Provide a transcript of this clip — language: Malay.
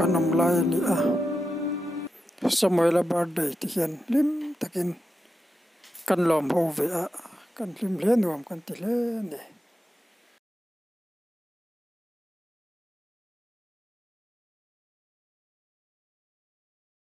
Kanam lai ni Samuel birthday ti hian lim takin kan lom ho ve kan lim hle nuam kan ti hle ni